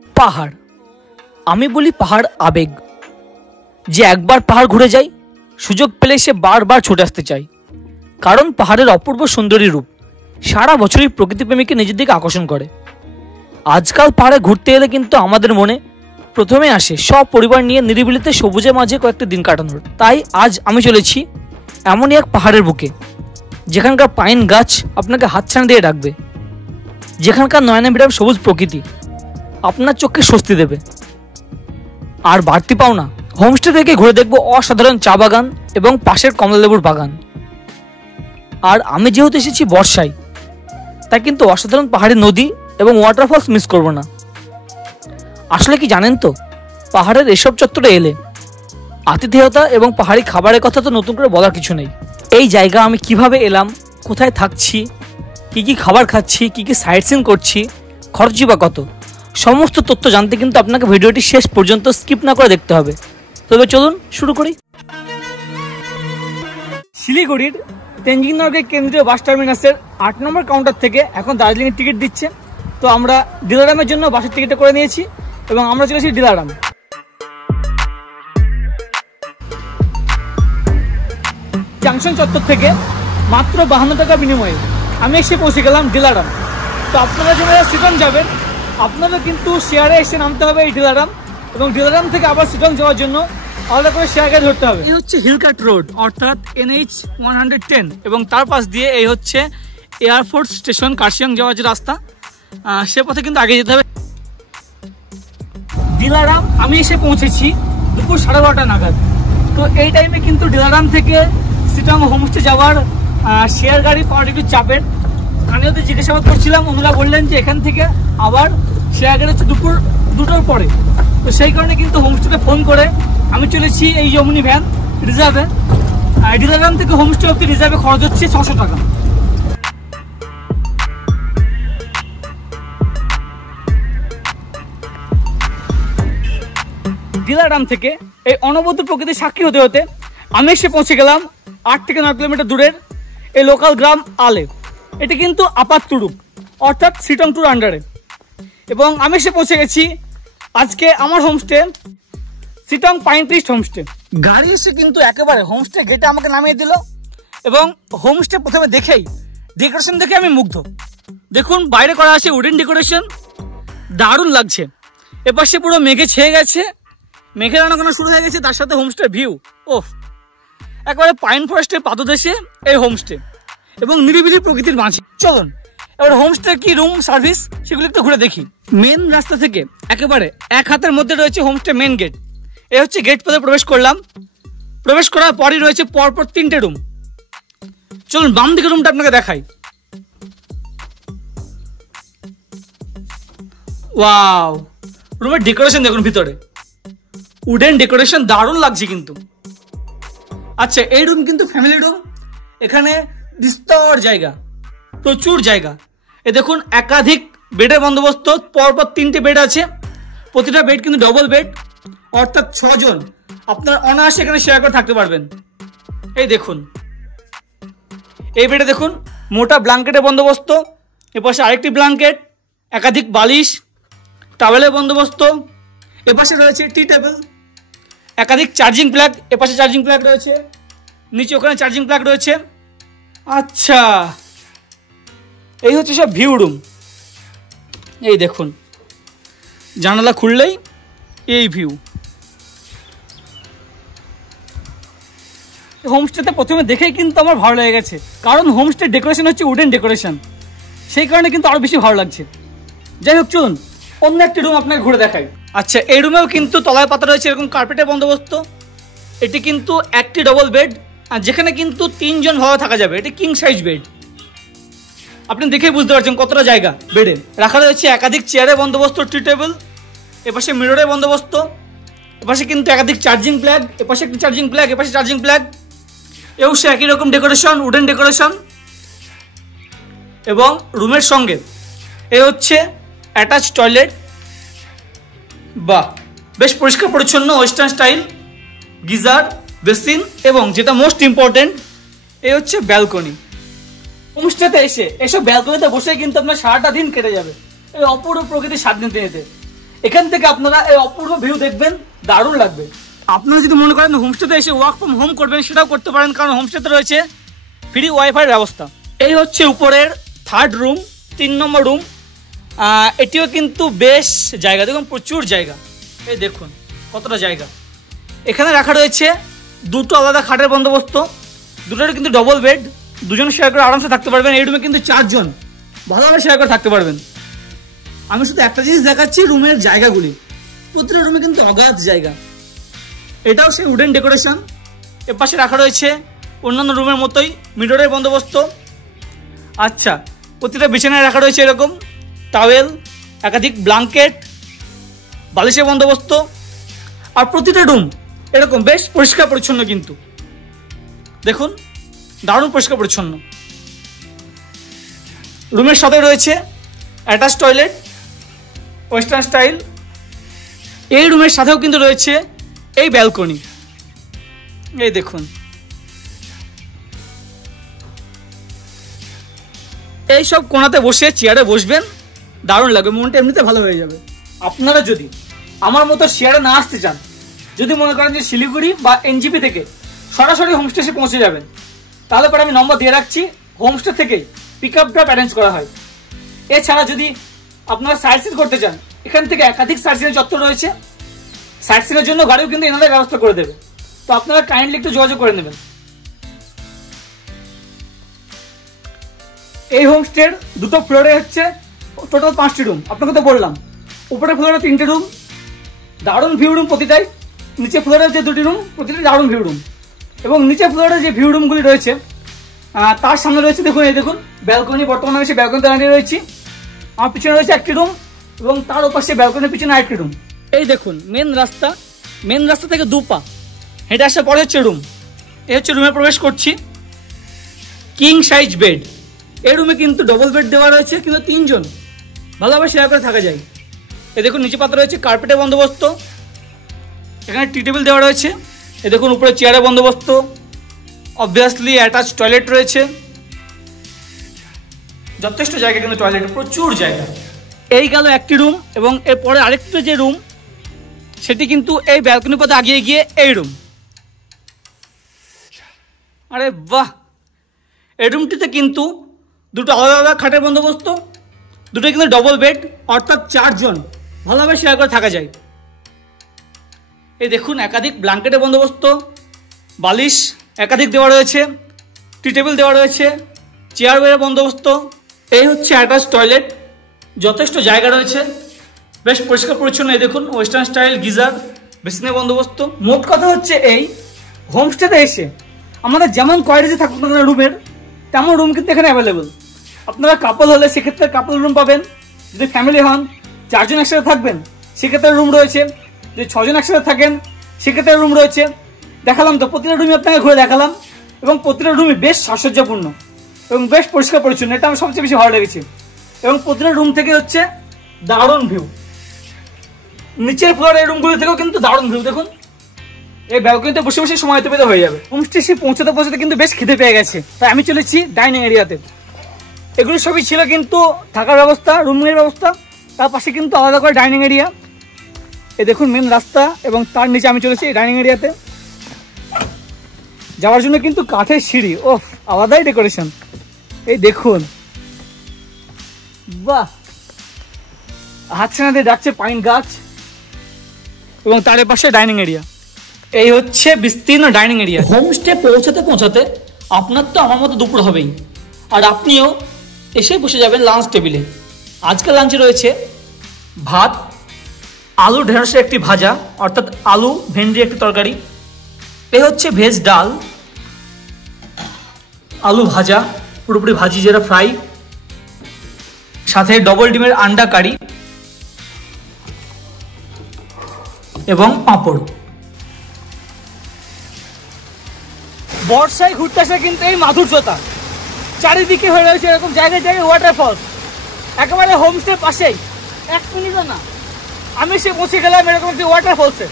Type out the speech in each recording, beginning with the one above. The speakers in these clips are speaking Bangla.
পাহাড়, আমি বলি পাহাড় আবেগ। যে একবার পাহাড় ঘুরে যায়, সুযোগ পেলে সে বারবার ছুটে আসতে চায়। কারণ পাহাড়ের অপূর্ব সুন্দরী রূপ সারা বছরই প্রকৃতিপ্রেমীকে নিজের দিকে আকর্ষণ করে। আজকাল পাহাড়ে ঘুরতে এলে কিন্তু আমাদের মনে প্রথমে আসে সব পরিবার নিয়ে নিরিবিলিতে সবুজের মাঝে কয়েকটা দিন কাটানোর। তাই আজ আমি চলেছি এমনই এক পাহাড়ের বুকে, যেখানকার পাইন গাছ আপনাকে হাতছানি দিয়ে ডাকবে, যেখানকার নয়নাভিরাম সবুজ প্রকৃতি আপনার চোখকে স্বস্তি দেবে। আর বাড়তি পাওনা, হোমস্টে থেকে ঘুরে দেখবো অসাধারণ চা বাগান এবং পাশের কমলালেবুর বাগান। আর আমি যেহেতু এসেছি বর্ষায়, তাই কিন্তু অসাধারণ পাহাড়ি নদী এবং ওয়াটারফলস মিস করব না। আসলে কি জানেন তো, পাহাড়ের এসব চত্বরে এলে আতিথেয়তা এবং পাহাড়ি খাবারের কথা তো নতুন করে বলার কিছু নেই। এই জায়গা আমি কিভাবে এলাম, কোথায় থাকছি, কি কি খাবার খাচ্ছি, কি কি সাইট সিন করছি, খরচই বা কত, সমস্ত তথ্য জানতে কিন্তু আপনাকে ভিডিওটি শেষ পর্যন্ত স্কিপ না করে দেখতে হবে। তবে চলুন শুরু করি। শিলিগুড়ির তেনজিং নরগে কেন্দ্রীয় বাস টার্মিনাসের 8 নম্বর কাউন্টার থেকে এখন দার্জিলিংয়ের টিকিট দিচ্ছে। তো আমরা ডিলারামের জন্য বাসের টিকিটটা করে নিয়েছি এবং আমরা চলেছি ডিলারাম। জাংশন চত্বর থেকে মাত্র 52 টাকা বিনিময়ে আমি এসে পৌঁছে গেলাম ডিলারাম। তো আপনারা যারা শিলং যাবেন, আপনাদের কিন্তু শেয়ারে এসে নামতে হবে এই ডিলারাম, এবং ডিলারাম থেকে আবার শিলং যাওয়ার জন্য আলাদা করে শেয়ার গাড়ি ধরতে হবে। এই হচ্ছে হিলকাট রোড, অর্থাৎ NH 110, এবং তার পাশ দিয়ে এই হচ্ছে এয়ারফোর্স স্টেশন কার্শিয়াং যাওয়ার যে রাস্তা, সে পথে কিন্তু আগে যেতে হবে। ডিলারাম আমি এসে পৌঁছেছি দুপুর 12:30 নাগাদ। তো এই টাইমে কিন্তু ডিলারাম থেকে সিটং হোমস্টে যাওয়ার শেয়ার গাড়ি পাওয়াটা একটু চাপের। আমি ওদের জিজ্ঞাসাবাদ করছিলাম, ওনারা বললেন যে এখান থেকে আবার শেয়ার গাড়ি হচ্ছে দুপুর 2টোর পরে। তো সেই কারণে কিন্তু হোমস্টেতে ফোন করে আমি চলেছি এই যমুনি ভ্যান রিজার্ভে। ডিলারাম থেকে হোমস্টে অব্দি রিজার্ভে খরচ হচ্ছে 600 টাকা। ডিলারাম থেকে এই অনবদ্য প্রকৃতির সাক্ষী হতে হতে আমি এসে পৌঁছে গেলাম 8 থেকে 9 কিলোমিটার দূরের এই লোকাল গ্রাম আলে। এটা কিন্তু আপাত তুরুক, অর্থাৎ সিটং টুর আন্ডারে। এবং আমি এসে পৌঁছে গেছি আজকে আমার হোমস্টে সিটং পাইন ট্রিস্ট হোমস্টে। গাড়ি এসে কিন্তু একেবারে হোমস্টে গেটে আমাকে নামিয়ে দিল, এবং হোমস্টে প্রথমে দেখেই ডেকোরেশন দেখে আমি মুগ্ধ। দেখুন, বাইরে করা আছে উডেন ডেকোরেশন, দারুণ লাগছে। এপাশে পুরো মেঘে ছেয়ে গেছে, মেঘের আনাগোনা শুরু হয়ে গেছে, তার সাথে হোমস্টে ভিউ, ওহ, একেবারে পাইন ফরেস্টের পাদদেশে এই হোমস্টে এবং নিরিবিলি প্রকৃতির মাঝে। চলুন এবার হোমস্টে কি রুম সার্ভিস সেগুলো একটু ঘুরে দেখি। মেন রাস্তা থেকে একেবারে এক হাতের মধ্যে রয়েছে হোমস্টে মেন গেট। এই হচ্ছে গেট পথে প্রবেশ করলাম। প্রবেশ করার পরই রয়েছে পরপর 3টে রুম। চলুন বাম দিকে রুমটা আপনাকে দেখাই। ওয়াও, রুমের ডেকোরেশন দেখুন, ভিতরে উডেন ডেকোরেশন, দারুণ লাগছে কিন্তু। আচ্ছা, এই রুম কিন্তু ফ্যামিলি রুম। এখানে বিস্তর জায়গা, প্রচুর জায়গা। এ দেখুন, একাধিক বেডের বন্দোবস্ত, পরপর 3টে বেড আছে। প্রতিটা বেড কিন্তু ডবল বেড, অর্থাৎ 6 জন আপনার অনায়াসে এখানে শেয়ার করে থাকতে পারবেন। এই দেখুন, এই বেডে দেখুন মোটা ব্ল্যাঙ্কেটের বন্দোবস্ত, এপাশে আরেকটি ব্ল্যাঙ্কেট, একাধিক বালিশ, টাওয়েলের বন্দোবস্ত। এপাশে রয়েছে টি টেবিল, একাধিক চার্জিং প্লাগ, এপাশে চার্জিং প্লাগ রয়েছে, নিচে ওখানে চার্জিং প্লাগ রয়েছে। আচ্ছা, এই হচ্ছে সব ভিউ রুম। এই দেখুন, জানালা খুললেই এই ভিউ। হোমস্টেতে প্রথমে দেখেই কিন্তু আমার ভালো লেগে গেছে, কারণ হোমস্টে ডেকোরেশন হচ্ছে উডেন ডেকোরেশন, সেই কারণে কিন্তু আরো বেশি ভালো লাগছে। যাই হোক, চলুন অন্য একটি রুম আপনাকে ঘুরে দেখাই। আচ্ছা, এই রুমেও কিন্তু তলায় পাতা রয়েছে এরকম কার্পেটের বন্দোবস্ত। এটি কিন্তু একটি ডবল বেড, আর যেখানে কিন্তু 3 জন ভাবে থাকা যাবে। এটি কিং সাইজ বেড। আপনি দেখেই বুঝতে পারছেন কতটা জায়গা বেডে। রাখা রয়েছে একাধিক চেয়ারের বন্দোবস্ত, টি টেবিল, এপাশে মিররের বন্দোবস্ত, এপাশে কিন্তু একাধিক চার্জিং প্লাগ, এপাশে একটি চার্জিং প্লাগ, এপাশে চার্জিং প্লাগ। এও সে একই রকম ডেকোরেশন, উডেন ডেকোরেশন। এবং রুমের সঙ্গে এ হচ্ছে অ্যাটাচ টয়লেট। বাহ, বেশ পরিষ্কার পরিচ্ছন্ন, ওয়েস্টার্ন স্টাইল, গিজার, বেসিন, এবং যেটা মোস্ট ইম্পর্টেন্ট, এ হচ্ছে ব্যালকনি। হোমস্টেতে এসে এসব ব্যালকনিতে বসে কিন্তু আপনার সারাটা দিন কেটে যাবে এই অপূর্ব প্রকৃতির স্বাদ নিতে নিতে। এখান থেকে আপনারা এই অপূর্ব ভিউ দেখবেন, দারুণ লাগবে। আপনারা যদি মনে করেন হোমস্টেতে এসে ওয়ার্ক ফ্রম হোম করবেন, সেটাও করতে পারেন, কারণ হোমস্টেতে রয়েছে ফ্রি ওয়াইফাই ব্যবস্থা। এই হচ্ছে উপরের 3rd রুম, 3 নম্বর রুম। এটিও কিন্তু বেশ জায়গা, দেখুন প্রচুর জায়গা, এই দেখুন কতটা জায়গা। এখানে রাখা রয়েছে 2টো আলাদা খাটের বন্দোবস্ত, দুটোর কিন্তু ডবল বেড, দুজন শেয়ার করে আরামসে থাকতে পারবেন। এই রুমে কিন্তু 4 জন ভালোভাবে শেয়ার করে থাকতে পারবেন। আমি শুধু একটা জিনিস দেখাচ্ছি, রুমের জায়গাগুলি, প্রতিটা রুমে কিন্তু অগাধ জায়গা। এটাও সেই উডেন ডেকোরেশন। এর পাশে রাখা রয়েছে অন্যান্য রুমের মতোই মিররের বন্দোবস্ত। আচ্ছা, প্রতিটা বিছানায় রাখা রয়েছে এরকম টাওয়েল, একাধিক ব্ল্যাঙ্কেট, বালিশের বন্দোবস্ত। আর প্রতিটা রুম এরকম বেশ পরিষ্কার পরিচ্ছন্ন, কিন্তু দেখুন দারুণ পরিষ্কার পরিচ্ছন্ন। রুমের সাথে রয়েছে অ্যাটাচ টয়লেট, ওয়েস্টার্ন স্টাইল। এই রুমের সাথেও কিন্তু রয়েছে এই ব্যালকনি, এই দেখুন। এই সব কোণাতে বসে চেয়ারে বসবেন, দারুণ লাগবে, মনটা এমনিতে ভালো হয়ে যাবে। আপনারা যদি আমার মতো শেয়ারে না আসতে চান, যদি মনে করেন যে শিলিগুড়ি বা এনজিপি থেকে সরাসরি হোমস্টে এসে পৌঁছে যাবেন, তাহলে পরে আমি নম্বর দিয়ে রাখছি, হোমস্টে থেকেই পিক আপ ড্রপ অ্যারেঞ্জ করা হয়। এছাড়া যদি আপনারা সাইট সিন করতে চান, এখান থেকে একাধিক সাইট সিনের চত্বর রয়েছে, সাইট সিনের জন্য গাড়িও কিন্তু এনাদের ব্যবস্থা করে দেবে। তো আপনারা কাইন্ডলি একটু যোগাযোগ করে নেবেন। এই হোমস্টের 2টো ফ্লোরে হচ্ছে টোটাল 5টি রুম। আপনাকে তো বললাম, উপরের ফ্লোরে 3টে রুম, দারুণ ভিউ রুম প্রতিটাই। নিচে ফ্লোরে যে 2টি রুম, প্রতিটা দারুণ ভিউ রুম। এবং নিচে ফ্লোরে যে ভিউ রুমগুলি রয়েছে, তার সামনে রয়েছে দেখুন, এই দেখুন ব্যালকনি। বর্তমানে আমি সেই ব্যালকনিতে দাঁড়িয়ে রয়েছি। আমার পিছনে রয়েছে একটি রুম এবং তার ওপাশে ব্যালকনির পিছনে আরেকটি রুম। এই দেখুন মেন রাস্তা, মেন রাস্তা থেকে 2 পা হেঁটে আসার পরে হচ্ছে রুম। এই হচ্ছে রুমে প্রবেশ করছি। King size bed. এই রুমে কিন্তু ডবল বেড দেওয়া রয়েছে, কিন্তু 3 জন ভালোভাবে শেয়ার করে থাকা যায়। এই দেখুন নিচে পাতা রয়েছে কার্পেটের বন্দোবস্ত, এখানে টি টেবিল দেওয়া রয়েছে। এই দেখুন উপরে চেয়ারের বন্দোবস্ত, অবভিয়াসলি অ্যাটাচ টয়লেট রয়েছে, যথেষ্ট জায়গা কিন্তু টয়লেটে, প্রচুর জায়গা। এই গেল একটি রুম, এবং এরপরে আরেকটি যে রুম, সেটি কিন্তু এই ব্যালকনি পথে আগিয়ে গিয়ে এই রুম। আরে বাহ! এই রুমটিতে কিন্তু 2টো আলাদা আলাদা খাটের বন্দোবস্ত, দুটো কিন্তু ডবল বেড, অর্থাৎ 4 জন ভালোভাবে শেয়ার করে থাকা যায়। এই দেখুন একাধিক ব্ল্যাঙ্কেটের বন্দোবস্ত, বালিশ একাধিক দেওয়া রয়েছে, টি টেবিল দেওয়া রয়েছে, চেয়ার ওয়ের বন্দোবস্ত। এই হচ্ছে অ্যাটাচ টয়লেট, যথেষ্ট জায়গা রয়েছে, বেশ পরিষ্কার পরিচ্ছন্ন। এই দেখুন ওয়েস্টার্ন স্টাইল গিজার, বেসিনের বন্দোবস্ত। মোট কথা হচ্ছে এই হোমস্টেতে এসে আমাদের যেমন কোয়ালিটি থাকুক না রুমের, তেমন রুম কিন্তু এখানে অ্যাভেলেবল। আপনারা কাপল হলে সেক্ষেত্রে কাপল রুম পাবেন, যদি ফ্যামিলি হন 4 জন একসাথে থাকবেন সেক্ষেত্রে রুম রয়েছে, যদি 6 জন একসাথে থাকেন সেক্ষেত্রে রুম রয়েছে। দেখালাম তো, প্রতিটা রুমই আপনাকে ঘুরে দেখালাম, এবং প্রতিটা রুমই বেশ সাজসজ্জাপূর্ণ এবং বেশ পরিষ্কার পরিচ্ছন্ন। এটা আমার সবচেয়ে বেশি ভালো লেগেছে। এবং প্রতিটা রুম থেকে হচ্ছে দারুণ ভিউ। নিচের ফ্লোরের এই রুমগুলো থেকেও কিন্তু দারুণ ভিউ। দেখুন এই ব্যালকনিতে বসে বসে সময় অতিবাহিত হয়ে যাবে। হোমস্টে এসে পৌঁছাতে পৌঁছাতে কিন্তু বেশ খিদে পেয়ে গেছে, তাই আমি চলেছি ডাইনিং এরিয়াতে। এগুলো সবই ছিল কিন্তু থাকার ব্যবস্থা, রুমের ব্যবস্থা, তার পাশে কিন্তু আলাদা করে ডাইনিং এরিয়া। এই দেখুন মেন রাস্তা, এবং তার নিচে আমি চলেছি ডাইনিং এরিয়াতে। যাওয়ার জন্য কিন্তু কাঠের সিঁড়ি, ওফ আলাদাই ডেকোরেশন। এই দেখুন, বাহ! হাতছানা দিয়ে ডাকছে পাইন গাছ, এবং তার পাশে ডাইনিং এরিয়া। এই হচ্ছে বিস্তীর্ণ ডাইনিং এরিয়া। হোমস্টে পৌঁছাতে পৌঁছাতে আপনার তো আমার মতো দুপুর হবেই, আর আপনিও এসে বসে যাবেন লাঞ্চ টেবিলে। আজকের লাঞ্চে রয়েছে ভাত, আলু ঢেঁড়সের একটি ভাজা, অর্থাৎ আলু ভেন্ডি একটি তরকারি। এই হচ্ছে ভেজ ডাল, আলু ভাজা, পুরোপুরি ভাজি যেটা ফ্রাই, সাথে ডবল ডিমের আন্ডা কারি এবং পাঁপড়। বর্ষায় ঘুরতে আসা কিন্তু এই মাধুর্যতা, চারিদিকে হয়ে রয়েছে এরকম জায়গায় জায়গায় ওয়াটারফলস, একেবারে হোমস্টের পাশেই, 1 মিনিটও না আমি সে পৌঁছে গেলাম এরকম একটি ওয়াটারফলসে।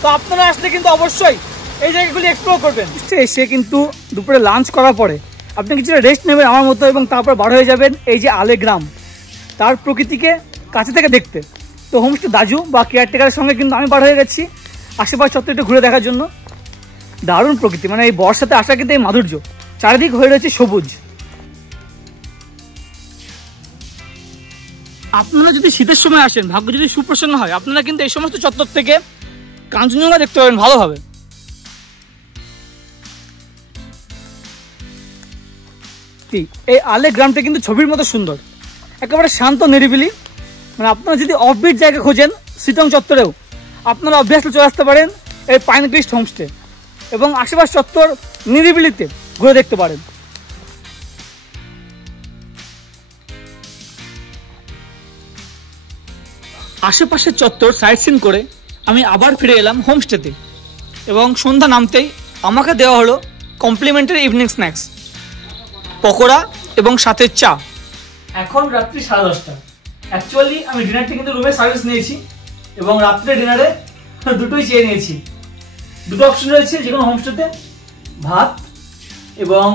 তো আপনারা আসলে কিন্তু অবশ্যই এই জায়গাগুলি এক্সপ্লোর করবেন। এসে কিন্তু দুপুরে লাঞ্চ করার পরে আপনি কিছুটা রেস্ট নেবেন আমার মতো, এবং তারপর বার হয়ে যাবেন এই যে আলে গ্রাম, তার প্রকৃতিকে কাছে থেকে দেখতে। তো হোমস্টে দাজু বা কেয়ারটেকারের সঙ্গে কিন্তু আমি বার হয়ে গেছি আশেপাশে চত্বর একটু ঘুরে দেখার জন্য। দারুণ প্রকৃতি, মানে এই বর্ষাতে আসা কিন্তু এই মাধুর্য, চারিদিক হয়ে রয়েছে সবুজ। আপনারা যদি শীতের সময় আসেন, ভাগ্য যদি সুপ্রসন্ন হয়, আপনারা কিন্তু এই সমস্ত চত্বর থেকে কাঞ্চনজঙ্ঘা দেখতে পাবেন ভালোভাবে। এই আলে গ্রামটা কিন্তু ছবির মতো সুন্দর, একেবারে শান্ত নিরিবিলি। মানে আপনারা যদি অফবিট জায়গা খোঁজেন সিটং চত্বরেও, আপনারা অবভিয়াসলি চলে আসতে পারেন এই পাইন ক্রিস্ট হোমস্টে, এবং আশেপাশ চত্বর নিরিবিলিতে ঘুরে দেখতে পারেন। আশেপাশের চত্বর সাইট সিন করে আমি আবার ফিরে এলাম হোমস্টেতে, এবং সন্ধ্যা নামতেই আমাকে দেওয়া হলো কমপ্লিমেন্টারি ইভিনিং স্ন্যাক্স, পকোড়া এবং সাথে চা। এখন রাত্রি 10:30। অ্যাকচুয়ালি আমি ডিনারটি কিন্তু রুমে সার্ভিস নিয়েছি, এবং রাত্রে ডিনারে দুটোই চেয়ে নিয়েছি। দুটো অপশন রয়েছে যে কোনো হোমস্টেতে, ভাত এবং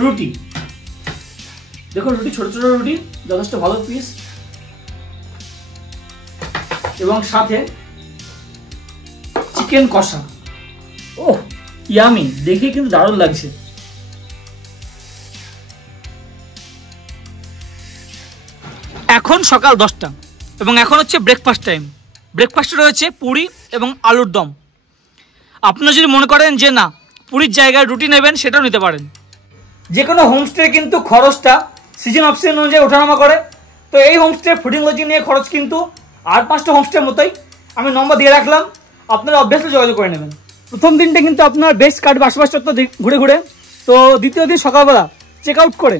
রুটি। দেখুন রুটি, ছোট ছোট রুটি, যথেষ্ট ভালো পিস, এবং সাথে চিকেন কষা। ওহ ইয়ামি, দেখে কিন্তু দারুণ লাগছে। এখন সকাল 10টা এবং এখন হচ্ছে ব্রেকফাস্ট টাইম। ব্রেকফাস্টে রয়েছে পুরি এবং আলুর দম। আপনারা যদি মনে করেন যে না পুরীর জায়গায় রুটি নেবেন, সেটাও নিতে পারেন। যে কোনো হোমস্টে কিন্তু খরচটা সিজন অফ সিজন অনুযায়ী ওঠানামা করে। তো এই হোমস্টে ফুডিং লজিং নিয়ে খরচ কিন্তু আর 5টা হোমস্টের মতোই, আমি নম্বর দিয়ে রাখলাম, আপনারা অবভিয়াসলি যোগাযোগ করে নেবেন। প্রথম দিনটা কিন্তু আপনার বেস্ট কাটবে আশেপাশ চত্বর ঘুরে ঘুরে। তো দ্বিতীয় দিন সকালবেলা চেক আউট করে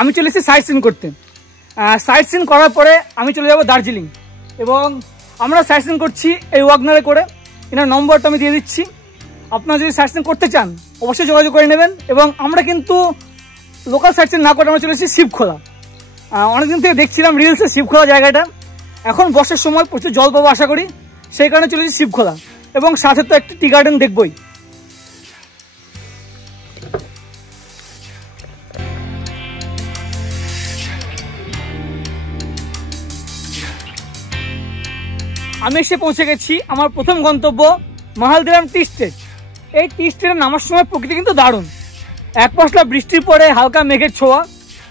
আমি চলে এসেছি সাইট সিন করতে। সাইট সিন করার পরে আমি চলে যাব দার্জিলিং, এবং আমরা সাইট সিন করছি এই ওয়াগনারে করে। এনার নম্বরটা আমি দিয়ে দিচ্ছি, আপনারা যদি সাইট সিন করতে চান অবশ্যই যোগাযোগ করে নেবেন। এবং আমরা কিন্তু লোকাল সাইট সিন না করে আমরা চলে এসেছি শিবখোলা। অনেকদিন থেকে দেখছিলাম রিলসে শিবখোলা জায়গাটা, এখন বর্ষার সময় প্রচুর জল পাবো আশা করি, সেই কারণে চলে এসেছি শিবখোলা, এবং সাথে তো একটা টি গার্ডেন দেখবই। আমি এসে পৌঁছে গেছি আমার প্রথম গন্তব্য মাহালদিরাম টি স্টেট। এই টি স্টেটে নামার সময় প্রকৃতি কিন্তু দারুণ, এক পশলা বৃষ্টির পরে হালকা মেঘের ছোঁয়া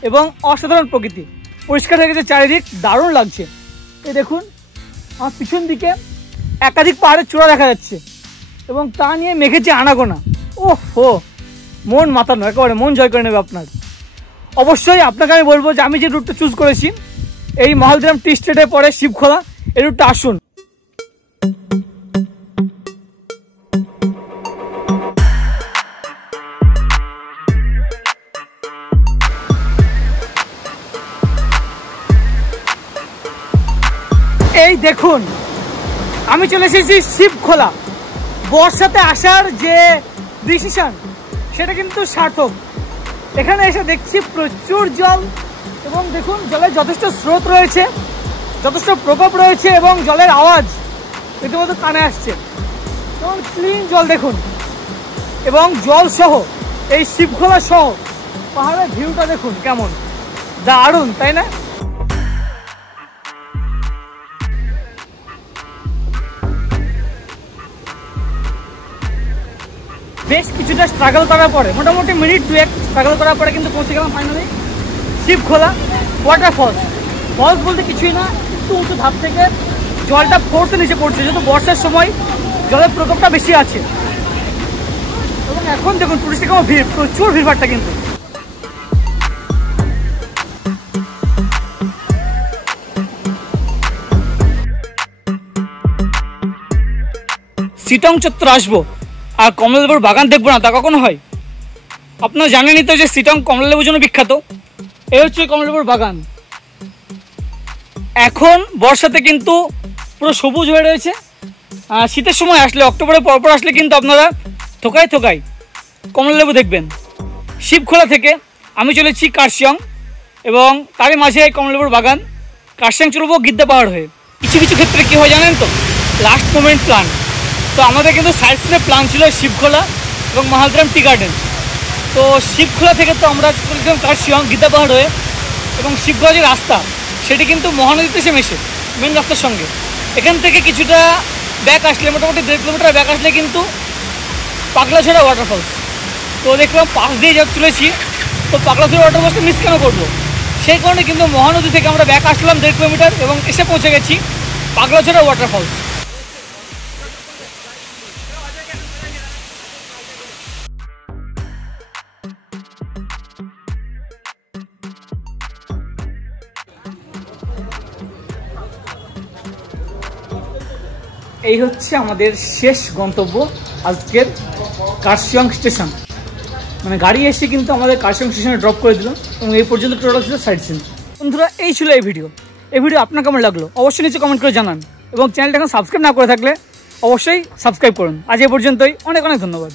এবং অসাধারণ প্রকৃতি, পরিষ্কার হয়ে গেছে চারিদিক, দারুণ লাগছে। এই দেখুন আমার পিছন দিকে একাধিক পাহাড়ের চূড়া দেখা যাচ্ছে, এবং তা নিয়ে মেঘের যে আনাগোনা, ওহো মন মাতানো, একেবারে মন জয় করে নেবে আপনার। অবশ্যই আপনাকে আমি বলবো যে আমি যে রুটটা চুজ করেছি এই মাহালদিরাম টি স্টেটের পরে শিবখোলা, এই রুটটা আসুন। এই দেখুন আমি চলে এসেছি শিবখোলা। বর্ষাতে আসার যে ডিসিশন সেটা কিন্তু সার্থক। এখানে এসে দেখছি প্রচুর জল, এবং দেখুন জলের যথেষ্ট স্রোত রয়েছে, যথেষ্ট প্রকোপ রয়েছে, এবং জলের আওয়াজ রীতিমতো কানে আসছে, এবং ক্লিন জল দেখুন, এবং জল সহ এই শিবখোলা সহ পাহাড়ের ভিউটা দেখুন কেমন দারুণ, তাই না? বেশ কিছুটা স্ট্রাগল করার পরে, মোটামুটি মিনিট 2 স্ট্রাগল করার পরে কিন্তু পৌঁছে গেলাম ফাইনালি শিবখোলা ওয়াটারফলস। ফলস বলতে কিছুই না, একটু উঁচু ধাপ থেকে জলটা ফোর্সে নিচে পড়ছে, যেহেতু বর্ষার সময় জলের প্রকোপটা বেশি আছে। এবং এখন দেখুন টুরিস্টের কেমন ভিড়, প্রচুর ভিড়ভাড়টা কিন্তু। সিটং চত্বর আসবো আর কমলালেবুর বাগান দেখবো না, তা কখনো হয়? আপনারা জানেনই তো যে সিটং কমলালেবুর জন্য বিখ্যাত। এই হচ্ছে কমলালেবুর বাগান। এখন বর্ষাতে কিন্তু পুরো সবুজ হয়ে রয়েছে। শীতের সময় আসলে, অক্টোবরের পরপর আসলে কিন্তু আপনারা থোকায় থোকায় কমলালেবু দেখবেন। শিবখোলা থেকে আমি চলেছি কার্শিয়ং, এবং তারই মাঝে কমলালেবুর বাগান। কার্শিয়ং চলবো গিদ্দা পাহাড় হয়ে। কিছু কিছু ক্ষেত্রে কী হয় জানেন তো, লাস্ট মোমেন্ট প্ল্যান। তো আমাদের কিন্তু সাইড সিনের প্ল্যান ছিল শিবখোলা এবং মাহালদিরাম টি গার্ডেন। তো শিবখোলা থেকে তো আমরা চলেছিলাম কার্শিয়ং গিদ্দা পাহাড় হয়ে, এবং শিবখোলা যে রাস্তা সেটি কিন্তু মহানদীতে এসে মেশে। মেন রাস্তার সঙ্গে। এখান থেকে কিছুটা ব্যাক আসলে, মোটামুটি 1.5 কিলোমিটার ব্যাক আসলে কিন্তু পাগলাছড়া ওয়াটারফলস। তো দেখলাম পাশ দিয়ে চলেছি, তো পাগলাছড়া ওয়াটারফলসটা মিস কেন করবো, সেই কারণে কিন্তু মহানদী থেকে আমরা ব্যাক আসলাম 1.5 কিলোমিটার এবং এসে পৌঁছে গেছি পাগলাছড়া ওয়াটারফলস। এই হচ্ছে আমাদের শেষ গন্তব্য আজকের কার্শিয়ং স্টেশন। মানে গাড়ি এসে কিন্তু আমাদের কার্শিয়ং স্টেশনে ড্রপ করে দিল এবং এই পর্যন্ত টোটাল ছিল সাইট সিন। বন্ধুরা, এই ছিল এই ভিডিও আপনার কেমন লাগলো অবশ্যই নিচে কমেন্ট করে জানান এবং চ্যানেলটা এখন সাবস্ক্রাইব না করে থাকলে অবশ্যই সাবস্ক্রাইব করুন। আজ এই পর্যন্তই, অনেক অনেক ধন্যবাদ।